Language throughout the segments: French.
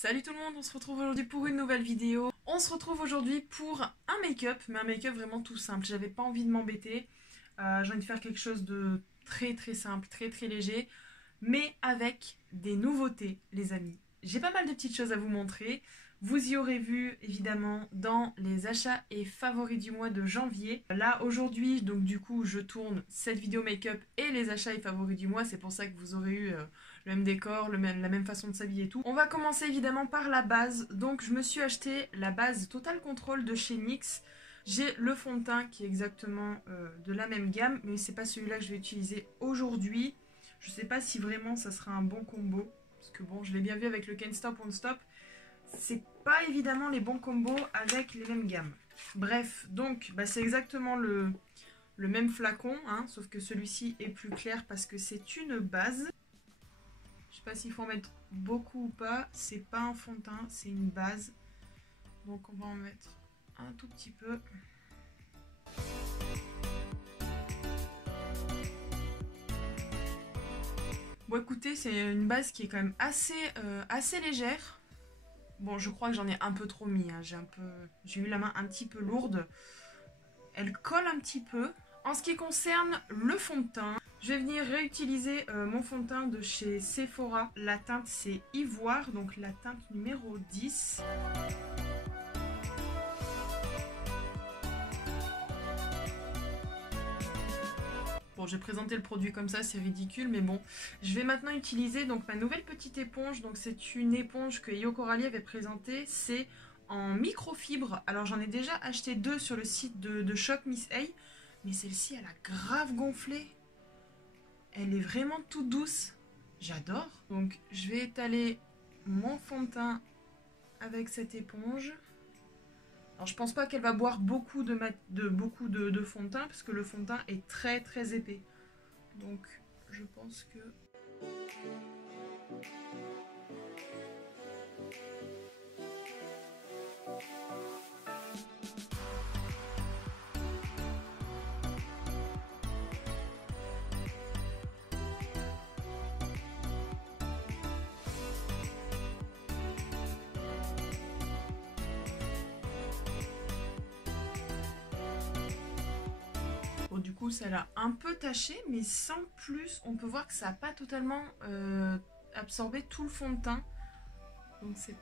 Salut tout le monde, on se retrouve aujourd'hui pour une nouvelle vidéo. On se retrouve aujourd'hui pour un make-up, mais un make-up vraiment tout simple. J'avais pas envie de m'embêter. J'ai envie de faire quelque chose de très simple, très léger, mais avec des nouveautés, les amis. J'ai pas mal de petites choses à vous montrer. Vous y aurez vu évidemment dans les achats et favoris du mois de janvier. Là aujourd'hui, donc du coup, je tourne cette vidéo make-up et les achats et favoris du mois. C'est pour ça que vous aurez eu le même décor, la même façon de s'habiller et tout. On va commencer évidemment par la base. Donc je me suis acheté la base Total Control de chez NYX. J'ai le fond de teint qui est exactement de la même gamme, mais c'est pas celui-là que je vais utiliser aujourd'hui. Je sais pas si vraiment ça sera un bon combo, parce que bon, je l'ai bien vu avec le Can't Stop Won't Stop. C'est pas évidemment les bons combos avec les mêmes gammes. Bref, donc bah, c'est exactement le même flacon, hein, sauf que celui-ci est plus clair parce que c'est une base. Je sais pas s'il faut en mettre beaucoup ou pas, c'est pas un fond de teint, c'est une base. Donc on va en mettre un tout petit peu. Bon écoutez, c'est une base qui est quand même assez légère. Bon, je crois que j'en ai un peu trop mis, hein. J'ai eu la main un petit peu lourde. Elle colle un petit peu. En ce qui concerne le fond de teint, je vais venir réutiliser mon fond de teint de chez Sephora. La teinte c'est Ivoire, donc la teinte numéro 10. Bon, j'ai présenté le produit comme ça, c'est ridicule, mais bon. Je vais maintenant utiliser donc ma nouvelle petite éponge. Donc c'est une éponge que Yo Coralie avait présentée. C'est en microfibre. Alors j'en ai déjà acheté deux sur le site de Shop Miss A. Mais celle-ci, elle a grave gonflé. Elle est vraiment toute douce. J'adore. Donc je vais étaler mon fond de teint avec cette éponge. Alors je pense pas qu'elle va boire beaucoup de fond de teint parce que le fond de teint est très épais. Donc je pense que... Bon, du coup, ça l'a un peu taché, mais sans plus, on peut voir que ça n'a pas totalement absorbé tout le fond de teint. Donc c'est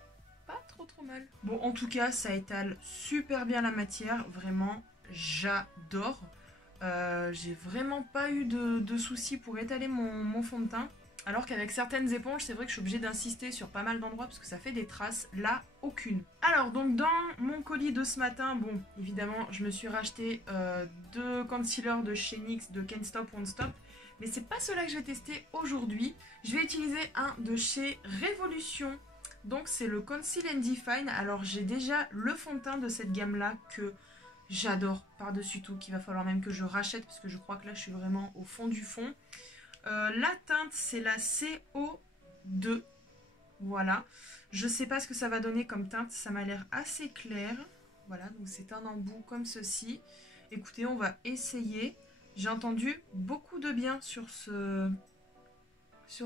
pas trop mal. Bon, en tout cas, ça étale super bien la matière. Vraiment, j'adore. J'ai vraiment pas eu de soucis pour étaler mon fond de teint. Alors qu'avec certaines éponges, c'est vrai que je suis obligée d'insister sur pas mal d'endroits parce que ça fait des traces. Là, aucune. Alors, donc dans mon colis de ce matin, bon, évidemment, je me suis racheté deux concealers de chez NYX, de Can't Stop Won't Stop. Mais c'est pas ceux-là que je vais tester aujourd'hui. Je vais utiliser un de chez Révolution. Donc c'est le Conceal and Define. Alors j'ai déjà le fond de teint de cette gamme-là que j'adore par-dessus tout, qu'il va falloir même que je rachète parce que je crois que là je suis vraiment au fond du fond. La teinte c'est la CO2. Voilà. Je sais pas ce que ça va donner comme teinte, ça m'a l'air assez clair. Voilà, donc c'est un embout comme ceci. Écoutez, on va essayer. J'ai entendu beaucoup de bien sur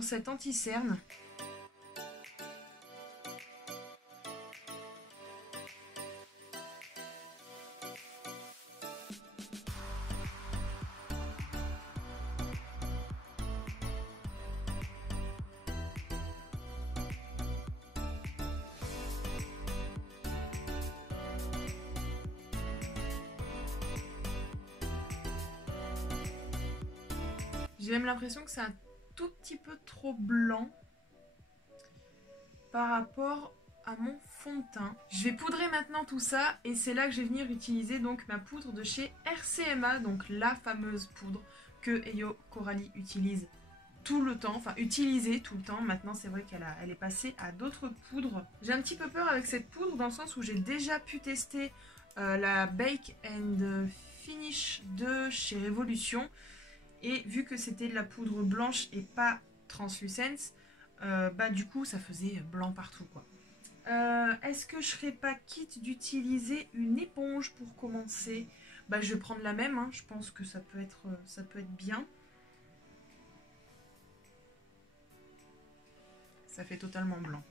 cet anti-cerne. J'ai même l'impression que c'est un tout petit peu trop blanc par rapport à mon fond de teint. Je vais poudrer maintenant tout ça et c'est là que je vais venir utiliser donc ma poudre de chez RCMA, donc la fameuse poudre que Yo Coralie utilise tout le temps, enfin utilisée tout le temps. Maintenant c'est vrai qu'elle est passée à d'autres poudres. J'ai un petit peu peur avec cette poudre dans le sens où j'ai déjà pu tester la Bake and Finish de chez Révolution. Et vu que c'était de la poudre blanche et pas translucence, bah du coup ça faisait blanc partout quoi. Est-ce que je serais pas quitte d'utiliser une éponge pour commencer? Bah je vais prendre la même, hein. Je pense que ça peut être bien. Ça fait totalement blanc.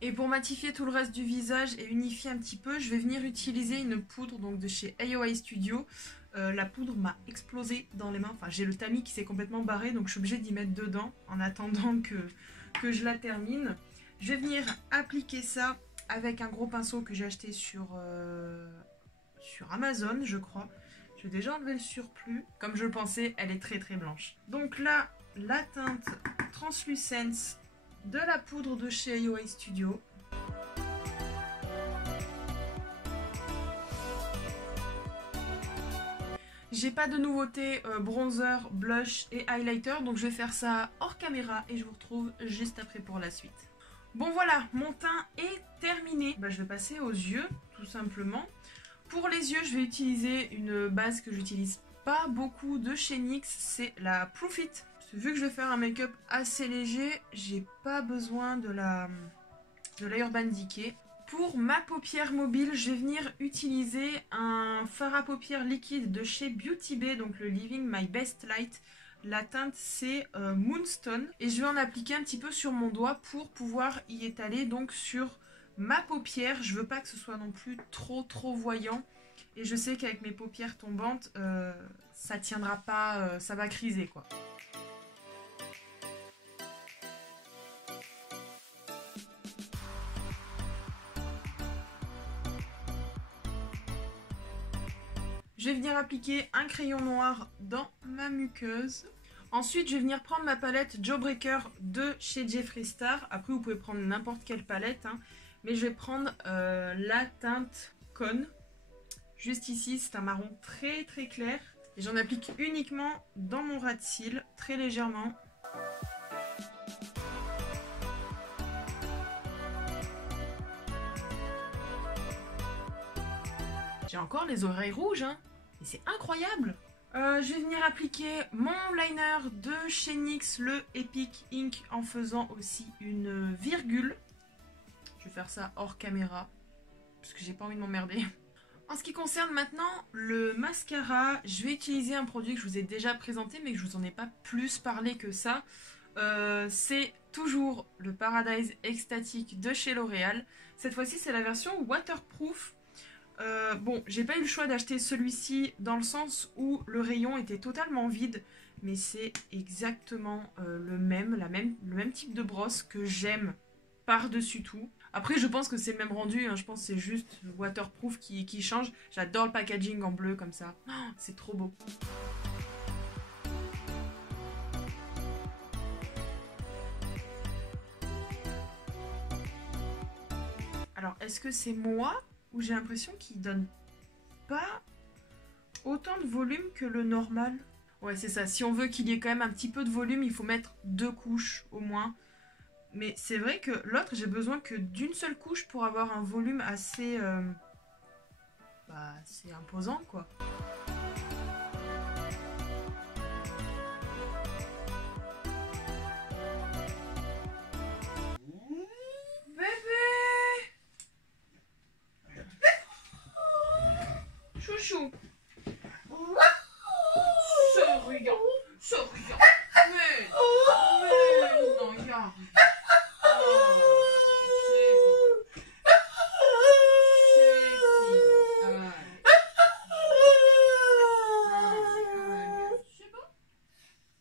Et pour matifier tout le reste du visage et unifier un petit peu, je vais venir utiliser une poudre donc de chez AOA Studio. La poudre m'a explosé dans les mains. Enfin, j'ai le tamis qui s'est complètement barré, donc je suis obligée d'y mettre dedans en attendant que je la termine. Je vais venir appliquer ça avec un gros pinceau que j'ai acheté sur Amazon, je crois. Je vais déjà enlever le surplus. Comme je le pensais, elle est très très blanche. Donc là, la teinte Translucence de la poudre de chez AOA Studio. J'ai pas de nouveauté bronzer, blush et highlighter, donc je vais faire ça hors caméra et je vous retrouve juste après pour la suite. Bon voilà, mon teint est terminé. Je vais passer aux yeux, tout simplement. Pour les yeux, je vais utiliser une base que j'utilise pas beaucoup de chez NYX, c'est la Proof It. Vu que je vais faire un make-up assez léger, j'ai pas besoin de l'Urban Decay. Pour ma paupière mobile, je vais venir utiliser un fard à paupières liquide de chez Beauty Bay, donc le Living My Best Light. La teinte c'est Moonstone et je vais en appliquer un petit peu sur mon doigt pour pouvoir y étaler donc sur ma paupière. Je veux pas que ce soit non plus trop voyant et je sais qu'avec mes paupières tombantes, ça tiendra pas, ça va criser quoi. Je vais venir appliquer un crayon noir dans ma muqueuse. Ensuite, je vais venir prendre ma palette Jawbreaker de chez Jeffree Star. Après, vous pouvez prendre n'importe quelle palette, hein. Mais je vais prendre la teinte Cône. Juste ici, c'est un marron très clair. Et j'en applique uniquement dans mon ras de cils, très légèrement. J'ai encore les oreilles rouges, hein. Et c'est incroyable. Je vais venir appliquer mon liner de chez NYX, le Epic Ink, en faisant aussi une virgule. Je vais faire ça hors caméra, parce que j'ai pas envie de m'emmerder. En ce qui concerne maintenant le mascara, je vais utiliser un produit que je vous ai déjà présenté, mais que je vous en ai pas plus parlé que ça. C'est toujours le Paradise Extatic de chez L'Oréal. Cette fois-ci, c'est la version waterproof. Bon, j'ai pas eu le choix d'acheter celui-ci dans le sens où le rayon était totalement vide, mais c'est exactement le même type de brosse que j'aime par-dessus tout. Après, je pense que c'est le même rendu, hein, je pense que c'est juste le waterproof qui change. J'adore le packaging en bleu comme ça, oh, c'est trop beau. Alors, est-ce que c'est moi ou j'ai l'impression qu'il donne pas autant de volume que le normal? Ouais, c'est ça. Si on veut qu'il y ait quand même un petit peu de volume, il faut mettre 2 couches au moins. Mais c'est vrai que l'autre, j'ai besoin que d'une seule couche pour avoir un volume assez, assez imposant, quoi. Chouchou. Souriant. Mais non, il y a...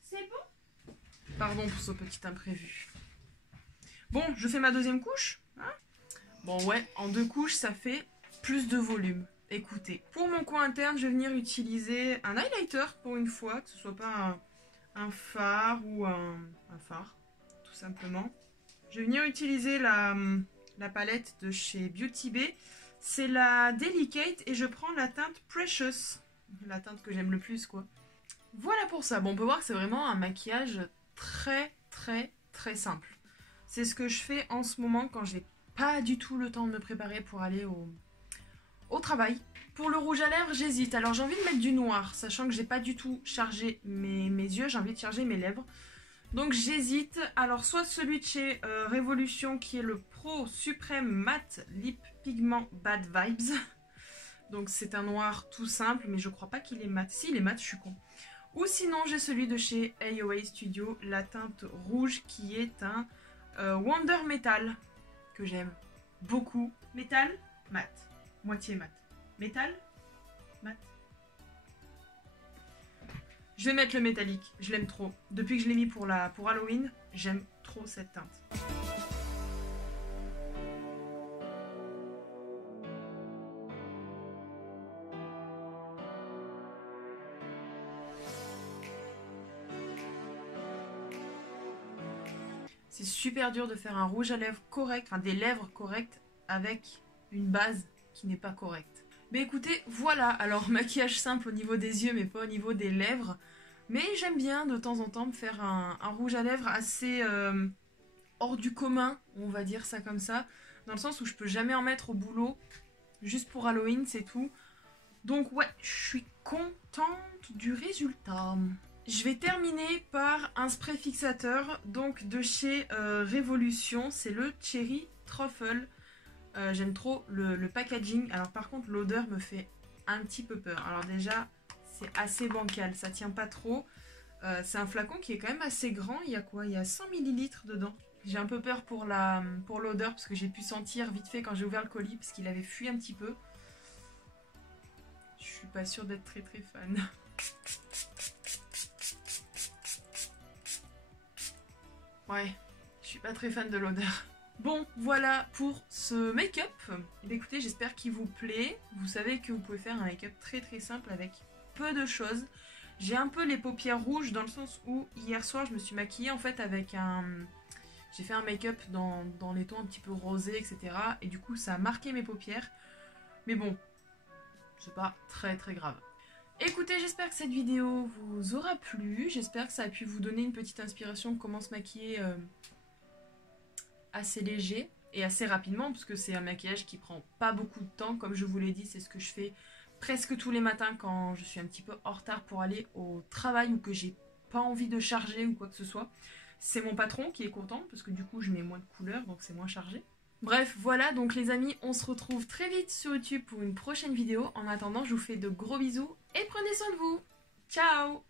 C'est bon. Pardon pour ce petit imprévu. Bon, je fais ma deuxième couche. Hein, bon, ouais, en 2 couches, ça fait plus de volume. Écoutez, pour mon coin interne, je vais venir utiliser un highlighter pour une fois, que ce soit pas un fard ou un fard, tout simplement. Je vais venir utiliser la palette de chez Beauty Bay. C'est la Delicate et je prends la teinte Precious, la teinte que j'aime le plus, quoi. Voilà pour ça. Bon, on peut voir que c'est vraiment un maquillage très simple. C'est ce que je fais en ce moment quand j'ai pas du tout le temps de me préparer pour aller au travail. Pour le rouge à lèvres, j'hésite. Alors j'ai envie de mettre du noir, sachant que j'ai pas du tout chargé mes yeux, j'ai envie de charger mes lèvres. Donc j'hésite. Alors soit celui de chez Révolution qui est le Pro Supreme Matte Lip Pigment Bad Vibes. Donc c'est un noir tout simple, mais je crois pas qu'il est mat. Si, il est mat, je suis con. Ou sinon j'ai celui de chez AOA Studio, la teinte rouge qui est un Wonder Metal, que j'aime beaucoup. Métal, mat. Moitié mat. Métal, mat. Je vais mettre le métallique, je l'aime trop. Depuis que je l'ai mis pour Halloween, j'aime trop cette teinte. C'est super dur de faire un rouge à lèvres correct, enfin des lèvres correctes avec une base qui n'est pas correcte. Mais écoutez, voilà, alors maquillage simple au niveau des yeux mais pas au niveau des lèvres. Mais j'aime bien de temps en temps me faire un rouge à lèvres assez hors du commun, on va dire ça comme ça. Dans le sens où je peux jamais en mettre au boulot, juste pour Halloween, c'est tout. Donc ouais, je suis contente du résultat. Je vais terminer par un spray fixateur, donc de chez Révolution, c'est le Cherry Truffle. J'aime trop le packaging, alors par contre l'odeur me fait un petit peu peur. Alors déjà, c'est assez bancal, ça tient pas trop. C'est un flacon qui est quand même assez grand, il y a quoi? Il y a 100 ml dedans. J'ai un peu peur pour l'odeur parce que j'ai pu sentir vite fait quand j'ai ouvert le colis parce qu'il avait fui un petit peu. Je suis pas sûre d'être très très fan. Ouais, je suis pas très fan de l'odeur. Bon, voilà pour ce make-up. Écoutez, j'espère qu'il vous plaît. Vous savez que vous pouvez faire un make-up très très simple avec peu de choses. J'ai un peu les paupières rouges dans le sens où hier soir je me suis maquillée en fait avec un... J'ai fait un make-up dans les tons un petit peu rosés, etc. Et du coup ça a marqué mes paupières. Mais bon, c'est pas très très grave. Écoutez, j'espère que cette vidéo vous aura plu. J'espère que ça a pu vous donner une petite inspiration de comment se maquiller assez léger et assez rapidement. Parce que c'est un maquillage qui prend pas beaucoup de temps. Comme je vous l'ai dit, c'est ce que je fais presque tous les matins quand je suis un petit peu en retard pour aller au travail ou que j'ai pas envie de charger ou quoi que ce soit. C'est mon patron qui est content parce que du coup je mets moins de couleurs donc c'est moins chargé. Bref, voilà, donc les amis, on se retrouve très vite sur YouTube pour une prochaine vidéo. En attendant, je vous fais de gros bisous et prenez soin de vous. Ciao!